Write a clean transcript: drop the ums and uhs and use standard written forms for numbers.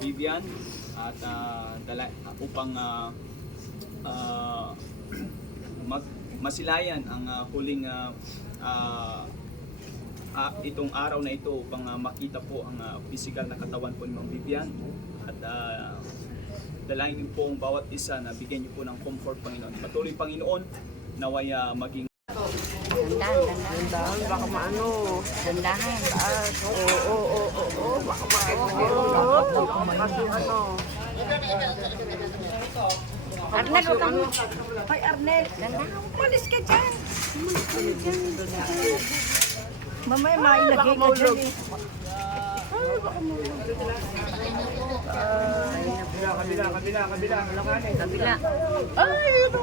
Vivian at upang masilayan ang huling itong araw na ito upang makita po ang physical na katawan po ni Ma'am Vivian at dalangin po ang bawat isa na bigyan niyo po ng comfort, Panginoon. Patuloy, Panginoon, naway maging Dandahan, baka maano. Dandahan. Oo, baka maano. Kasi ano. Arnel, huwag kang... Hoy, Arnel. Dandahan, umalis ka dyan. Mamaya mailagay ka dyan eh. Kabila. Kabila. Ay, ito.